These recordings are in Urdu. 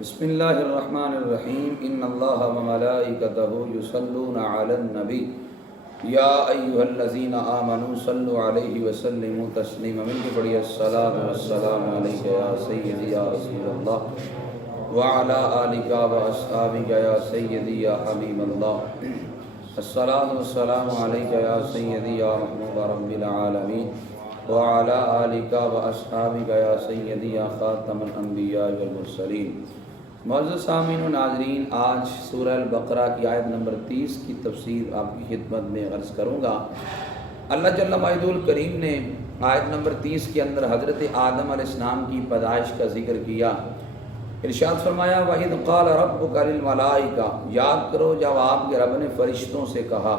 بسم اللہ الرحمن الرحیم ان اللہ وملائکتہ یصلون علی النبی یا ایھا الذین آمنوا صلوا علیہ وسلموا تسلیما مل کے پڑھیے الصلاۃ والسلام علیک یا سیدی یا رسول اللہ وعلی آلک واصحابک یا سیدی یا حبیب اللہ الصلاۃ والسلام علیک یا سیدی یا رحمت رب العالمین وعلی آلک واصحابک یا سیدی یا خاتم الانبیاء والمرسلین۔ معزز سامعین و ناظرین، آج سورہ البقرہ کی آیت نمبر 30 کی تفسیر آپ کی خدمت میں عرض کروں گا۔ اللہ جل مجدہ الکریم نے آیت نمبر 30 کے اندر حضرت آدم علیہ السلام کی پیدائش کا ذکر کیا۔ ارشاد فرمایا وَإِذْ قَالَ رَبُّكَ لِلْمَلَائِكَةِ، یاد کرو جب آپ کے رب نے فرشتوں سے کہا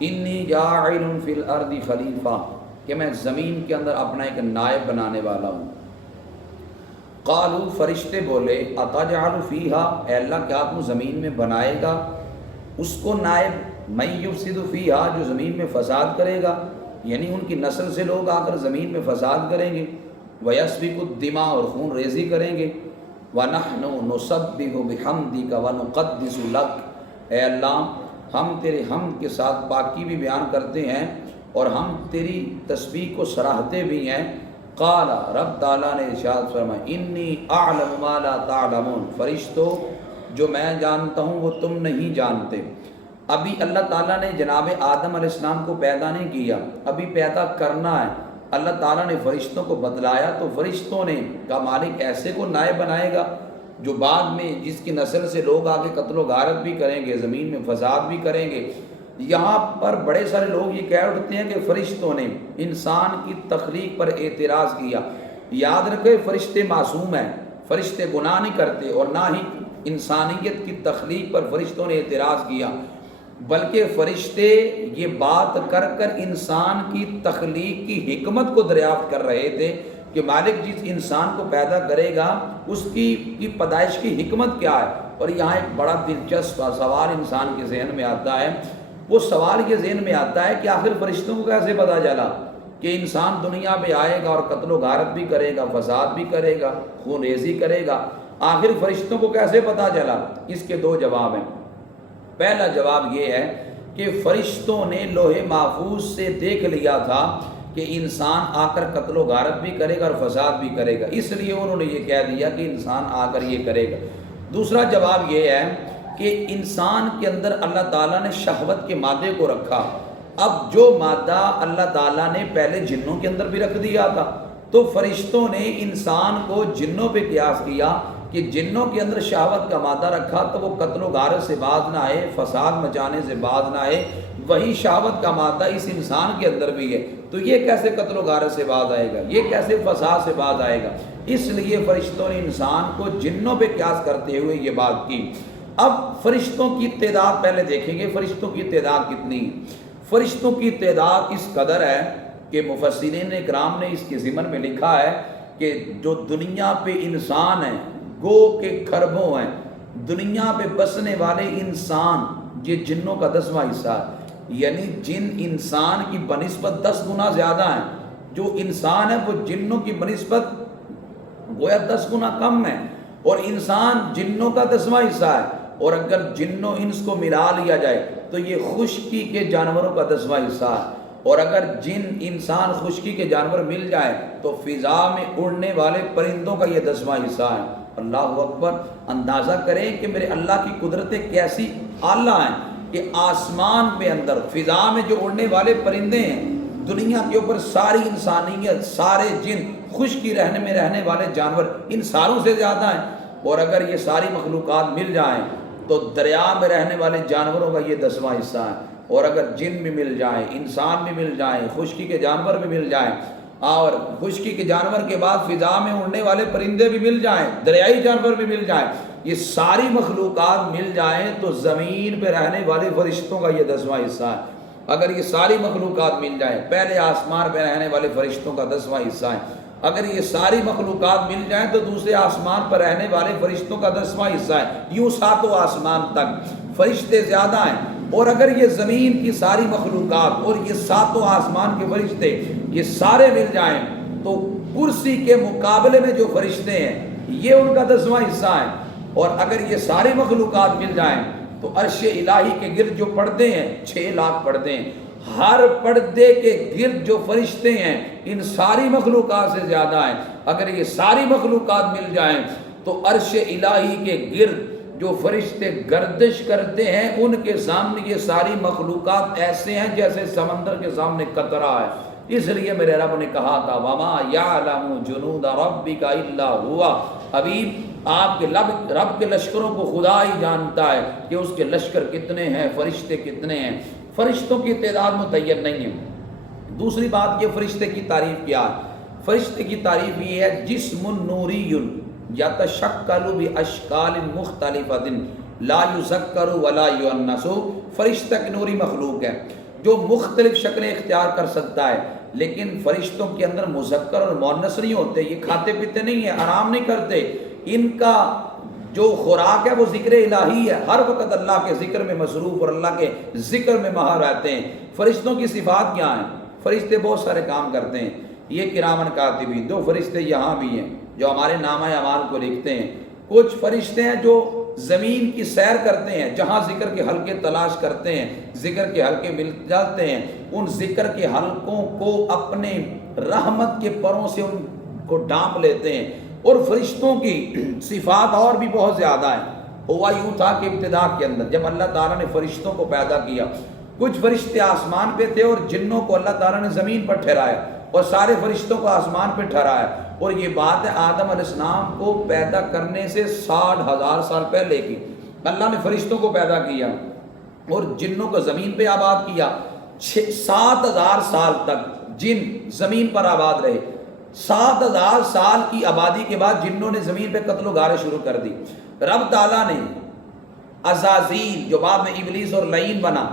اِنِّي جَاعِلٌ فِي الْأَرْضِ خلیفہ، کہ میں زمین کے اندر اپنا ایک نائب بنانے والا ہوں۔ قالوا، فرشتے بولے اتجعل فیہا، اے اللہ کیا تم زمین میں بنائے گا اس کو نائب، من یفسد فیہا، جو زمین میں فساد کرے گا، یعنی ان کی نسل سے لوگ آ کر زمین میں فساد کریں گے، ویسفک الدماء، اور خون ریزی کریں گے، ونحن نسبح بحمدک ونقدس لک، اے اللہ ہم تیرے حمد کے ساتھ پاکی بھی بیان کرتے ہیں اور ہم تیری تسبیح کو سراہتے بھی ہیں۔ قال، رب تعالیٰ نے ارشاد فرمایا انی اعلم ما لا تعلمون، فرشتوں جو میں جانتا ہوں وہ تم نہیں جانتے۔ ابھی اللہ تعالیٰ نے جناب آدم علیہ السلام کو پیدا نہیں کیا، ابھی پیدا کرنا ہے۔ اللہ تعالیٰ نے فرشتوں کو بتلایا تو فرشتوں نے کہا مالک ایسے کو نائب بنائے گا جو بعد میں جس کی نسل سے لوگ آگے قتل و غارت بھی کریں گے، زمین میں فساد بھی کریں گے۔ یہاں پر بڑے سارے لوگ یہ کہہ اٹھتے ہیں کہ فرشتوں نے انسان کی تخلیق پر اعتراض کیا۔ یاد رکھے فرشتے معصوم ہیں، فرشتے گناہ نہیں کرتے، اور نہ ہی انسانیت کی تخلیق پر فرشتوں نے اعتراض کیا، بلکہ فرشتے یہ بات کر کر انسان کی تخلیق کی حکمت کو دریافت کر رہے تھے کہ مالک جس انسان کو پیدا کرے گا اس کی پیدائش کی حکمت کیا ہے۔ اور یہاں ایک بڑا دلچسپ سوال انسان کے ذہن میں آتا ہے، وہ سوال یہ ذہن میں آتا ہے کہ آخر فرشتوں کو کیسے پتہ چلا کہ انسان دنیا پہ آئے گا اور قتل و غارت بھی کرے گا، فساد بھی کرے گا، خون ریزی کرے گا؟ آخر فرشتوں کو کیسے پتہ چلا؟ اس کے دو جواب ہیں۔ پہلا جواب یہ ہے کہ فرشتوں نے لوح محفوظ سے دیکھ لیا تھا کہ انسان آ کر قتل و غارت بھی کرے گا اور فساد بھی کرے گا، اس لیے انہوں نے یہ کہہ دیا کہ انسان آ کر یہ کرے گا۔ دوسرا جواب یہ ہے کہ انسان کے اندر اللہ تعالیٰ نے شہوت کے مادے کو رکھا، اب جو مادہ اللہ تعالیٰ نے پہلے جنوں کے اندر بھی رکھ دیا تھا تو فرشتوں نے انسان کو جنوں پہ قیاس کیا کہ جنوں کے اندر شہوت کا مادہ رکھا تو وہ قتل و غارت سے باز نہ آئے، فساد مچانے سے باز نہ آئے، وہی شہوت کا مادہ اس انسان کے اندر بھی ہے تو یہ کیسے قتل و غارت سے باز آئے گا، یہ کیسے فساد سے باز آئے گا؟ اس لیے فرشتوں نے انسان کو جنوں پہ قیاس کرتے ہوئے یہ بات کی۔ اب فرشتوں کی تعداد پہلے دیکھیں گے، فرشتوں کی تعداد کتنی؟ فرشتوں کی تعداد اس قدر ہے کہ مفسرین کرام نے اس کے ضمن میں لکھا ہے کہ جو دنیا پہ انسان ہیں گو کے کھربوں ہیں، دنیا پہ بسنے والے انسان یہ جنوں کا 10واں حصہ ہے، یعنی جن انسان کی بنسبت 10 گنا زیادہ ہیں، جو انسان ہے وہ جنوں کی بنسبت گویا 10 گنا کم ہے، اور انسان جنوں کا 10واں حصہ ہے، اور اگر جنوں انس کو ملا لیا جائے تو یہ خشکی کے جانوروں کا 10واں حصہ ہے، اور اگر جن انسان خشکی کے جانور مل جائے تو فضا میں اڑنے والے پرندوں کا یہ 10واں حصہ ہے۔ اللہ اکبر! اندازہ کریں کہ میرے اللہ کی قدرتیں کیسی اعلیٰ ہیں کہ آسمان پہ اندر فضا میں جو اڑنے والے پرندے ہیں، دنیا کے اوپر ساری انسانیت، سارے جن، خشکی رہنے میں رہنے والے جانور ان ساروں سے زیادہ ہیں، اور اگر یہ ساری مخلوقات مل جائیں تو دریا میں رہنے والے جانوروں کا یہ 10واں حصہ ہے، اور اگر جن بھی مل جائیں، انسان بھی مل جائیں، خشکی کے جانور بھی مل جائیں، اور خشکی کے جانور کے بعد فضا میں اڑنے والے پرندے بھی مل جائیں، دریائی جانور بھی مل جائیں، یہ ساری مخلوقات مل جائیں تو زمین پہ رہنے والے فرشتوں کا یہ 10واں حصہ ہے۔ اگر یہ ساری مخلوقات مل جائیں، پہلے آسمان پہ رہنے والے فرشتوں کا 10واں حصہ ہے، اگر یہ ساری مخلوقات مل جائیں تو دوسرے آسمان پر رہنے والے فرشتوں کا 10واں حصہ ہے، یوں 7 آسمان تک فرشتے زیادہ ہیں، اور اگر یہ زمین کی ساری مخلوقات اور یہ 7 آسمان کے فرشتے یہ سارے مل جائیں تو کرسی کے مقابلے میں جو فرشتے ہیں یہ ان کا 10واں حصہ ہے۔ اور اگر یہ ساری مخلوقات مل جائیں تو عرش الہی کے گرد جو پردے ہیں 6 لاکھ پردے ہیں، ہر پردے کے گرد جو فرشتے ہیں ان ساری مخلوقات سے زیادہ ہیں۔ اگر یہ ساری مخلوقات مل جائیں تو عرش الہی کے گرد جو فرشتے گردش کرتے ہیں ان کے سامنے یہ ساری مخلوقات ایسے ہیں جیسے سمندر کے سامنے قطرہ ہے۔ اس لیے میرے رب نے کہا تھا وَمَا يَعْلَمُ جُنُودَ رَبِّكَ إِلَّا هُوَ، حبیب آپ کے رب کے لشکروں کو خدا ہی جانتا ہے کہ اس کے لشکر کتنے ہیں، فرشتے کتنے ہیں۔ فرشتوں کی تعداد متعین نہیں ہے۔ دوسری بات یہ فرشتے کی تعریف کیا ہے؟ فرشتے کی تعریف یہ ہے جسم نوری یتشکل باشکال مختلفۃ لا یذکر ولا یؤنث، فرشتہ ایک نوری مخلوق ہے جو مختلف شکلیں اختیار کر سکتا ہے، لیکن فرشتوں کے اندر مذکر اور مؤنث نہیں ہوتے، یہ کھاتے پیتے نہیں ہیں، آرام نہیں کرتے، ان کا جو خوراک ہے وہ ذکر الہی ہے، ہر وقت اللہ کے ذکر میں مصروف اور اللہ کے ذکر میں ماہر رہتے ہیں۔ فرشتوں کی صفات کیا ہیں؟ فرشتے بہت سارے کام کرتے ہیں، یہ کرامن کاتبین، 2 فرشتے یہاں بھی ہیں جو ہمارے نامہ اعمال کو لکھتے ہیں۔ کچھ فرشتے ہیں جو زمین کی سیر کرتے ہیں، جہاں ذکر کے حلقے تلاش کرتے ہیں، ذکر کے حلقے مل جاتے ہیں، ان ذکر کے حلقوں کو اپنے رحمت کے پروں سے ان کو ڈانپ لیتے ہیں۔ اور فرشتوں کی صفات اور بھی بہت زیادہ ہیں۔ ہوا یوں تھا کہ ابتدا کے اندر جب اللہ تعالیٰ نے فرشتوں کو پیدا کیا، کچھ فرشتے آسمان پہ تھے اور جنوں کو اللہ تعالیٰ نے زمین پر ٹھہرایا اور سارے فرشتوں کو آسمان پہ ٹھہرایا۔ اور یہ بات ہے آدم علیہ السلام کو پیدا کرنے سے 60,000 سال پہلے کی، اللہ نے فرشتوں کو پیدا کیا اور جنوں کو زمین پہ آباد کیا۔ 7,000 سال تک جن زمین پر آباد رہے۔ 7,000 سال کی آبادی کے بعد جنوں نے زمین پہ قتل و غارت شروع کر دی۔ رب تعالیٰ نے عزازیل جو بعد میں ابلیس اور لعین بنا،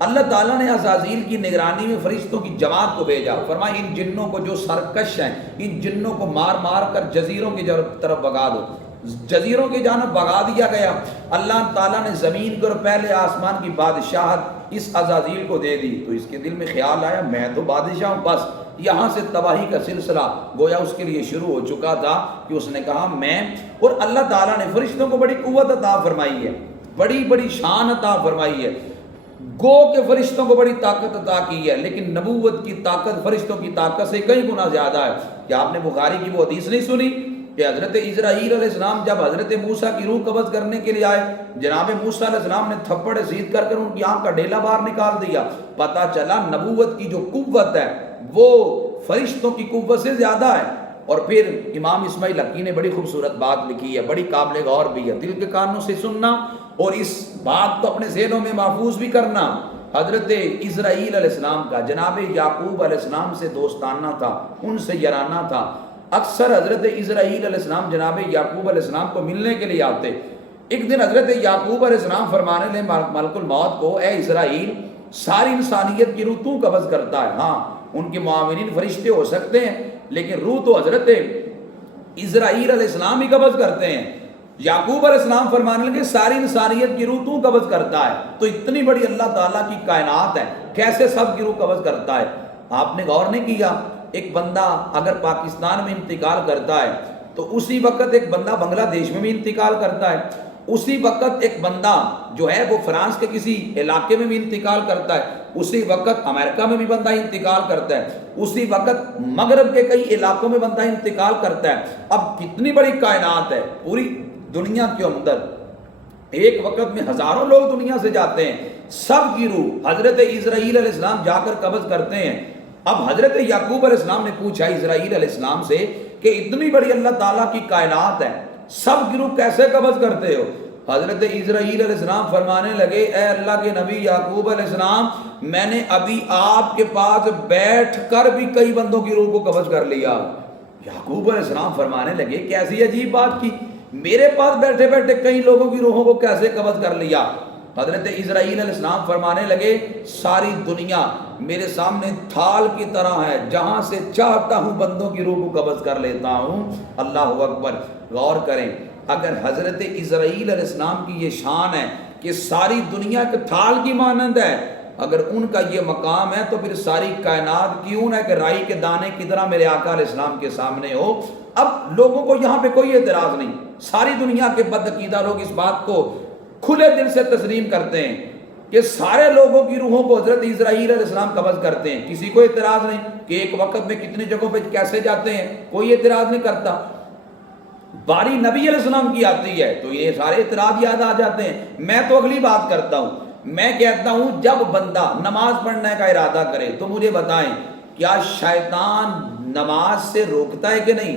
اللہ تعالیٰ نے عزازیل کی نگرانی میں فرشتوں کی جماعت کو بھیجا، فرمایا ان جنوں کو جو سرکش ہیں ان جنوں کو مار مار کر جزیروں کی طرف بھگا دو۔ جزیروں کی جانب بھگا دیا گیا۔ اللہ تعالیٰ نے زمین کو اور پہلے آسمان کی بادشاہت اس عزازیل کو دے دی، تو اس کے دل میں خیال آیا میں تو بادشاہ ہوں، بس یہاں سے تباہی کا سلسلہ گویا اس کے لیے شروع ہو چکا تھا کہ اس نے کہا میں، اور اللہ تعالیٰ نے فرشتوں کو بڑی قوت عطا فرمائی ہے، بڑی بڑی شان عطا فرمائی ہے، گو کہ فرشتوں کو بڑی طاقت عطا کی ہے، لیکن نبوت کی طاقت فرشتوں کی طاقت سے کئی گنا زیادہ ہے۔ کیا آپ نے بخاری کی وہ حدیث نہیں سنی کہ حضرت اسرائیل علیہ السلام جب حضرت موسیٰ کی روح قبض کرنے کے لیے آئے، جناب موسیٰ علیہ السلام نے تھپڑ سیدھ کر ان کی آنکھ کا ڈھیلا باہر نکال دیا، پتہ چلا نبوت کی جو قوت ہے وہ فرشتوں کی قوت سے زیادہ ہے۔ اور پھر امام اسماعیل حقی نے بڑی خوبصورت بات لکھی ہے، بڑی قابل غور بھی ہے، دل کے کانوں سے سننا اور اس بات کو اپنے ذہنوں میں محفوظ بھی کرنا۔ حضرت اسرائیل علیہ السلام کا جناب یعقوب علیہ السلام سے دوستانہ تھا، ان سے یارانہ تھا۔ اکثر حضرت اسرائیل علیہ السلام جناب یعقوب علیہ السلام کو ملنے کے لیے آتے۔ ایک دن حضرت یعقوب علیہ السلام فرمانے لے ملک الموت کو، اے اسرائیل ساری انسانیت کی روح تو قبض کرتا ہے، ہاں ان کے معاونین فرشتے ہو سکتے ہیں لیکن روح تو حضرت اسرائیل علیہ السلام ہی قبض کرتے ہیں۔ یعقوب علیہ السلام فرمانے لگے ساری انسانیت کی روح تو قبض کرتا ہے، تو اتنی بڑی اللہ تعالیٰ کی کائنات ہے، کیسے سب کی روح قبض کرتا ہے؟ آپ نے غور نہیں کیا؟ ایک بندہ اگر پاکستان میں انتقال کرتا ہے تو اسی وقت ایک بندہ بنگلہ دیش میں بھی انتقال کرتا ہے، اسی وقت ایک بندہ جو ہے وہ فرانس کے کسی علاقے میں بھی انتقال کرتا ہے، اسی وقت امریکہ میں بھی بندہ انتقال کرتا ہے، اسی وقت مغرب کے کئی علاقوں میں بندہ انتقال کرتا ہے۔ اب کتنی بڑی کائنات ہے، پوری دنیا کے اندر ایک وقت میں ہزاروں لوگ دنیا سے جاتے ہیں، سب کی روح حضرت اسرائیل علیہ السلام جا کر قبض کرتے ہیں۔ اب حضرت یعقوب علیہ السلام نے پوچھا اسرائیل علیہ السلام سے کہ اتنی بڑی اللہ تعالیٰ کی کائنات ہے، سب کی روح کیسے قبض کرتے ہو؟ حضرت اسرائیل علیہ السلام فرمانے لگے اے اللہ کے نبی یعقوب علیہ السلام، میں نے ابھی آپ کے پاس بیٹھ کر بھی کئی بندوں کی روح کو قبض کر لیا۔ یعقوب علیہ السلام فرمانے لگے کیسی عجیب بات کی، میرے پاس بیٹھے بیٹھے کئی لوگوں کی روحوں کو کیسے قبض کر لیا؟ حضرت اسرائیل علیہ السلام فرمانے لگے ساری دنیا میرے سامنے تھال کی طرح ہے، جہاں سے چاہتا ہوں بندوں کی روح کو قبض کر لیتا ہوں۔ اللہ اکبر! غور کریں، اگر حضرت اسرائیل علیہ السلام کی یہ شان ہے کہ ساری دنیا کے تھال کی مانند ہے، اگر ان کا یہ مقام ہے تو پھر ساری کائنات کیوں نہ کہ رائی کے دانے کی طرح میرے آقا علیہ السلام کے سامنے ہو۔ اب لوگوں کو یہاں پہ کوئی اعتراض نہیں، ساری دنیا کے بدعقیدہ لوگ اس بات کو کھلے دل سے تسلیم کرتے ہیں کہ سارے لوگوں کی روحوں کو حضرت اسرائیل علیہ السلام قبض کرتے ہیں، کسی کو اعتراض نہیں کہ ایک وقت میں کتنی جگہوں پہ کیسے جاتے ہیں، کوئی اعتراض نہیں کرتا۔ باری نبی علیہ السلام کی آتی ہے تو یہ سارے اعتراض یاد آ جاتے ہیں۔ میں تو اگلی بات کرتا ہوں، میں کہتا ہوں جب بندہ نماز پڑھنے کا ارادہ کرے تو مجھے بتائیں کیا شیطان نماز سے روکتا ہے کہ نہیں،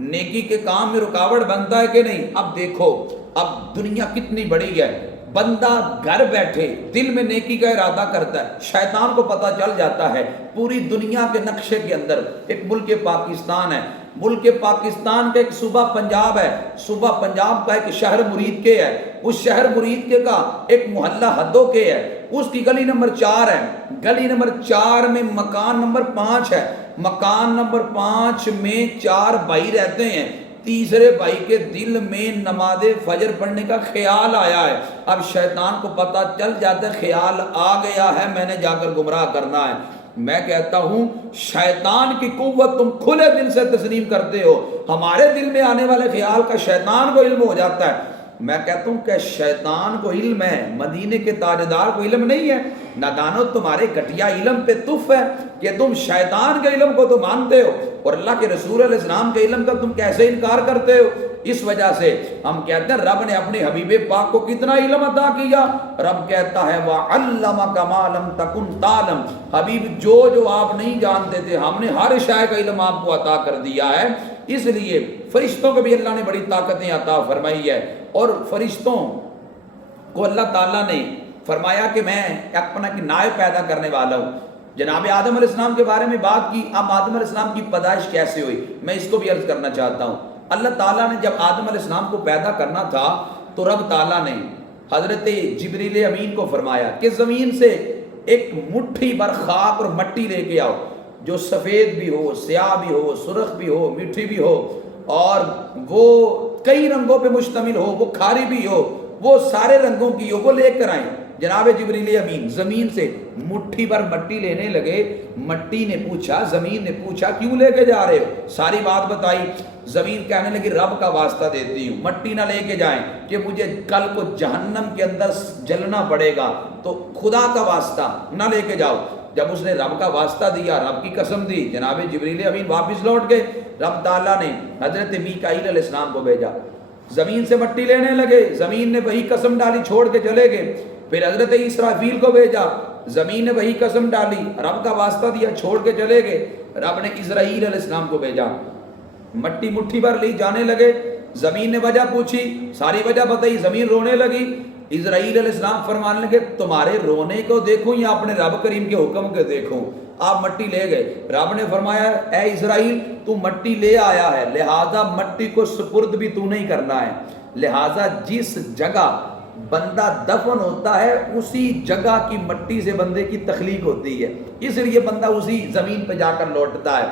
نیکی کے کام میں رکاوٹ بنتا ہے کہ نہیں؟ اب دیکھو اب دنیا کتنی بڑی ہے، بندہ گھر بیٹھے دل میں نیکی کا ارادہ کرتا ہے، شیطان کو پتہ چل جاتا ہے پوری دنیا کے نقشے کے اندر ایک ملک پاکستان ہے، ملک پاکستان کا ایک صوبہ پنجاب ہے، صوبہ پنجاب کا ایک شہر مرید کے ہے، اس شہر مرید کے کا ایک محلہ حدوں کے ہے، اس کی گلی نمبر 4 ہے، گلی نمبر 4 میں مکان نمبر 5 ہے، مکان نمبر 5 میں 4 بھائی رہتے ہیں، تیسرے بھائی کے دل میں نماز فجر پڑھنے کا خیال آیا ہے، اب شیطان کو پتہ چل جاتا ہے خیال آ گیا ہے میں نے جا کر گمراہ کرنا ہے۔ میں کہتا ہوں شیطان کی قوت تم کھلے دل سے تسلیم کرتے ہو، ہمارے دل میں آنے والے خیال کا شیطان کو علم ہو جاتا ہے۔ میں کہتا ہوں کہ شیطان کو علم ہے، مدینے کے تاجدار کو علم نہیں ہے؟ نادانو تمہارے گھٹیا علم پہ تف ہے کہ تم شیطان کے علم کو تو مانتے ہو اور اللہ کے رسول علیہ السلام کے علم کا تم کیسے انکار کرتے ہو؟ اس وجہ سے ہم کہتے ہیں رب نے اپنے حبیب پاک کو کتنا علم عطا کیا، رب کہتا ہے وَعَلَّمَكَ مَا لَمْ تَكُنْ تَعْلَمْ، حبیب جو آپ نہیں جانتے تھے ہم نے ہر شے کا علم آپ کو عطا کر دیا ہے۔ اس لیے فرشتوں کو بھی اللہ نے بڑی طاقتیں عطا فرمائی ہے، اور فرشتوں کو اللہ تعالیٰ نے فرمایا کہ میں اپنا ایک نائب پیدا کرنے والا ہوں۔ جناب آدم علیہ السلام کے بارے میں بات کی، اب آدم علیہ السلام کی پیدائش کیسے ہوئی میں اس کو بھی عرض کرنا چاہتا ہوں۔ اللہ تعالیٰ نے جب آدم علیہ السلام کو پیدا کرنا تھا تو رب تعالیٰ نے حضرت جبریل امین کو فرمایا کہ زمین سے ایک مٹھی بھر خاک اور مٹی لے کے آؤ، جو سفید بھی ہو، سیاہ بھی ہو، سرخ بھی ہو، میٹھی بھی ہو، اور وہ کئی رنگوں پہ مشتمل ہو، وہ کھاری بھی ہو، وہ سارے رنگوں کی ہو، وہ لے کر آئیں۔ جناب جبریل امین زمین سے مٹھی بھر مٹی لینے لگے، مٹی نے پوچھا، زمین نے پوچھا کیوں لے کے جا رہے ہو؟ ساری بات بتائی، زمین کہنے لگی رب کا واسطہ دیتی ہوں مٹی نہ لے کے جائیں کہ مجھے کل کو جہنم کے اندر جلنا پڑے گا، تو خدا کا واسطہ نہ لے کے جاؤ۔ جب اس نے رب کا واسطہ دیا، رب کی قسم دی، جناب جبریل امین واپس لوٹ گئے، رب تعالیٰ نے حضرت میکائیل علیہ السلام کو بھیجا، زمین سے مٹی لینے لگے، زمین نے وہی قسم ڈالی، چھوڑ کے چلے گئے۔ پھر حضرت اسرافیل کو بھیجا، زمین نے وہی قسم ڈالی، رب کا واسطہ دیا، چھوڑ کے چلے گئے۔ رب نے اسرائیل علیہ السلام کو بھیجا، مٹی مٹھی بھر لی، جانے لگے، زمین نے وجہ پوچھی، ساری وجہ بتائی، زمین رونے لگی۔ اسرائیل علیہ السلام فرمانے لگے تمہارے رونے کو دیکھوں یا اپنے رب کریم کے حکم کے دیکھوں؟ آپ مٹی لے گئے، رب نے فرمایا اے اسرائیل تو مٹی لے آیا ہے، لہذا مٹی کو سپرد بھی تو نہیں کرنا ہے، لہذا جس جگہ بندہ دفن ہوتا ہے اسی جگہ کی مٹی سے بندے کی تخلیق ہوتی ہے، اس لیے بندہ اسی زمین پہ جا کر لوٹتا ہے۔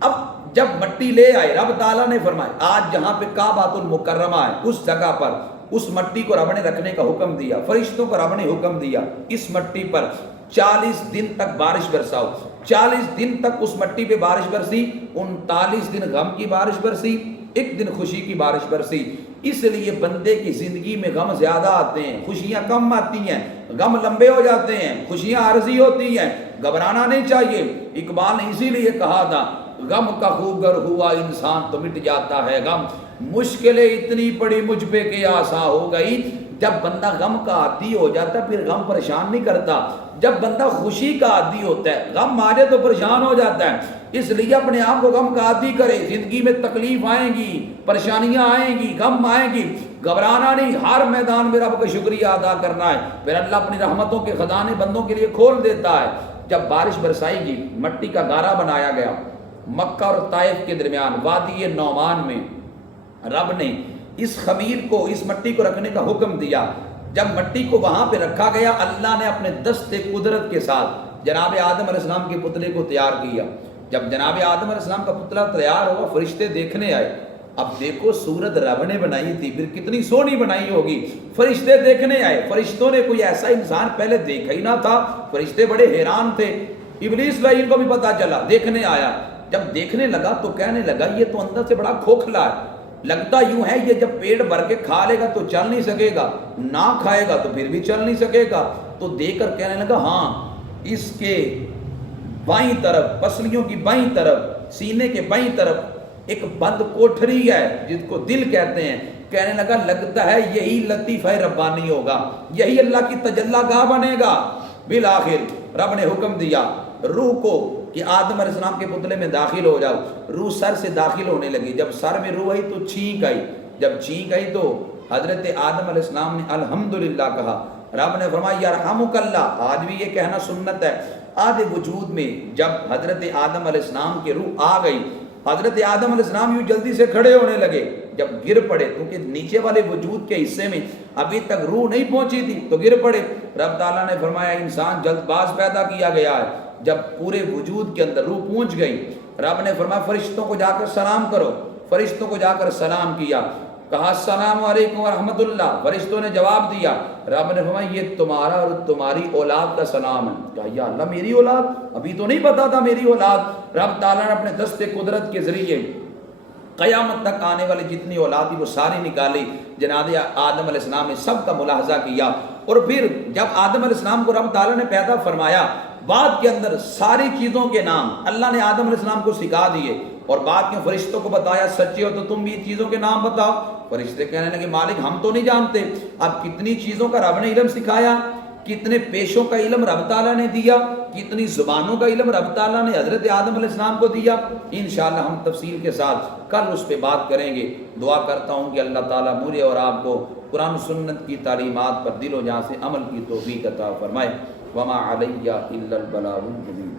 اب جب مٹی لے آئے، رب تعالیٰ نے فرمایا آج جہاں پہ کعبۃ المکرمہ ہے اس جگہ پر اس مٹی کو رب نے رکھنے کا حکم دیا، فرشتوں کو رب نے حکم دیا اس مٹی پر 40 دن تک بارش برساؤ۔ 40 دن تک اس مٹی پہ بارش برسی، 39 دن غم کی بارش برسی، 1 دن خوشی کی بارش برسی۔ اس لیے بندے کی زندگی میں غم زیادہ آتے ہیں، خوشیاں کم آتی ہیں، غم لمبے ہو جاتے ہیں، خوشیاں عارضی ہوتی ہیں، گھبرانا نہیں چاہیے۔ اقبال نے اسی لیے کہا تھا غم کا خوگر ہوا انسان تو مٹ جاتا ہے غم، مشکلیں اتنی پڑی مجھ پہ کہ آسا ہو گئی۔ جب بندہ غم کا عادی ہو جاتا ہے پھر غم پریشان نہیں کرتا، جب بندہ خوشی کا عادی ہوتا ہے غم آ جائے تو پریشان ہو جاتا ہے۔ اس لیے اپنے آپ کو غم کا عادی کرے، زندگی میں تکلیف آئیں گی، پریشانیاں آئیں گی، غم آئیں گی، گھبرانا نہیں، ہر میدان میں رب کا شکریہ ادا کرنا ہے، پھر اللہ اپنی رحمتوں کے خزانے بندوں کے لیے کھول دیتا ہے۔ جب بارش برسائی گی، مٹی کا گارا بنایا گیا، مکہ اور طائف کے درمیان وادی نعمان میں رب نے اس خمیر کو، اس مٹی کو رکھنے کا حکم دیا۔ جب مٹی کو وہاں پہ رکھا گیا، اللہ نے اپنے دست قدرت کے ساتھ جناب آدم علیہ السلام کے پتلے کو تیار کیا۔ جب جناب آدم علیہ السلام کا پتلا تیار ہوا، فرشتے دیکھنے آئے۔ اب دیکھو صورت رب نے بنائی تھی، پھر کتنی سونی بنائی ہوگی۔ فرشتے دیکھنے آئے، فرشتوں نے کوئی ایسا انسان پہلے دیکھا ہی نہ تھا، فرشتے بڑے حیران تھے۔ ابلیس لعین کو بھی پتا چلا، دیکھنے آیا، جب دیکھنے لگا تو کہنے لگا یہ تو اندر سے بڑا کھوکھلا ہے، لگتا یوں ہے یہ جب پیٹ بھر کے کھا لے گا تو چل نہیں سکے گا، نہ کھائے گا تو پھر بھی چل نہیں سکے گا۔ تو دیکھ کر کہنے لگا ہاں اس کے بائیں طرف، پسلیوں کی بائیں طرف، سینے کے بائیں طرف ایک بند کوٹھری ہے جس کو دل کہتے ہیں۔ کہنے لگا لگتا ہے یہی لطیفہ ربانی ہوگا، یہی اللہ کی تجلی گاہ بنے گا۔ بالآخر رب نے حکم دیا روح کو کہ آدم علیہ السلام کے پتلے میں داخل ہو جاؤ۔ روح سر سے داخل ہونے لگی، جب سر میں روح آئی تو چھینک آئی، جب چھینک آئی تو حضرت آدم علیہ السلام نے الحمدللہ کہا۔ رب نے فرمایا یرحمک اللہ، آج بھی یہ کہنا سنت ہے۔ آدھے وجود میں جب حضرت آدم علیہ السلام کی روح آ گئی، حضرت آدم علیہ السلام یوں جلدی سے کھڑے ہونے لگے، جب گر پڑے کیونکہ نیچے والے وجود کے حصے میں ابھی تک روح نہیں پہنچی تھی تو گر پڑے۔ رب تعالیٰ نے فرمایا انسان جلد باز پیدا کیا گیا ہے۔ جب پورے وجود کے اندر روح پہنچ گئی، رب نے فرمایا فرشتوں کو جا کر سلام کرو۔ فرشتوں کو جا کر سلام کیا، کہا السلام علیکم ورحمۃ اللہ، فرشتوں نے جواب دیا۔ رب نے فرمایا یہ تمہارا اور تمہاری اولاد کا سلام ہے۔ کہا یا اللہ میری اولاد، ابھی تو نہیں پتا تھا میری اولاد۔ رب تعالیٰ نے اپنے دست قدرت کے ذریعے قیامت تک آنے والی جتنی اولاد تھی وہ ساری نکالی۔ جناب آدم علیہ السلام نے سب کا ملاحظہ کیا، اور پھر جب آدم علیہ السلام کو رب تعالیٰ نے پیدا فرمایا، بعد کے اندر ساری چیزوں کے نام اللہ نے آدم علیہ السلام کو سکھا دیے، اور بعد کے فرشتوں کو بتایا سچے ہو تو تم بھی چیزوں کے نام بتاؤ۔ فرشتے کہنے لگے مالک ہم تو نہیں جانتے۔ اب کتنی چیزوں کا رب نے علم سکھایا، کتنے پیشوں کا علم رب تعالیٰ نے دیا، کتنی زبانوں کا علم رب تعالیٰ نے حضرت آدم علیہ السلام کو دیا۔ انشاءاللہ ہم تفصیل کے ساتھ کل اس پہ بات کریں گے۔ دعا کرتا ہوں کہ اللہ تعالیٰ مجھے اور آپ کو قرآن و سنت کی تعلیمات پر دل و جان سے عمل کی توفیق عطا فرمائے۔ وما علیہ الا البلاغ المبین۔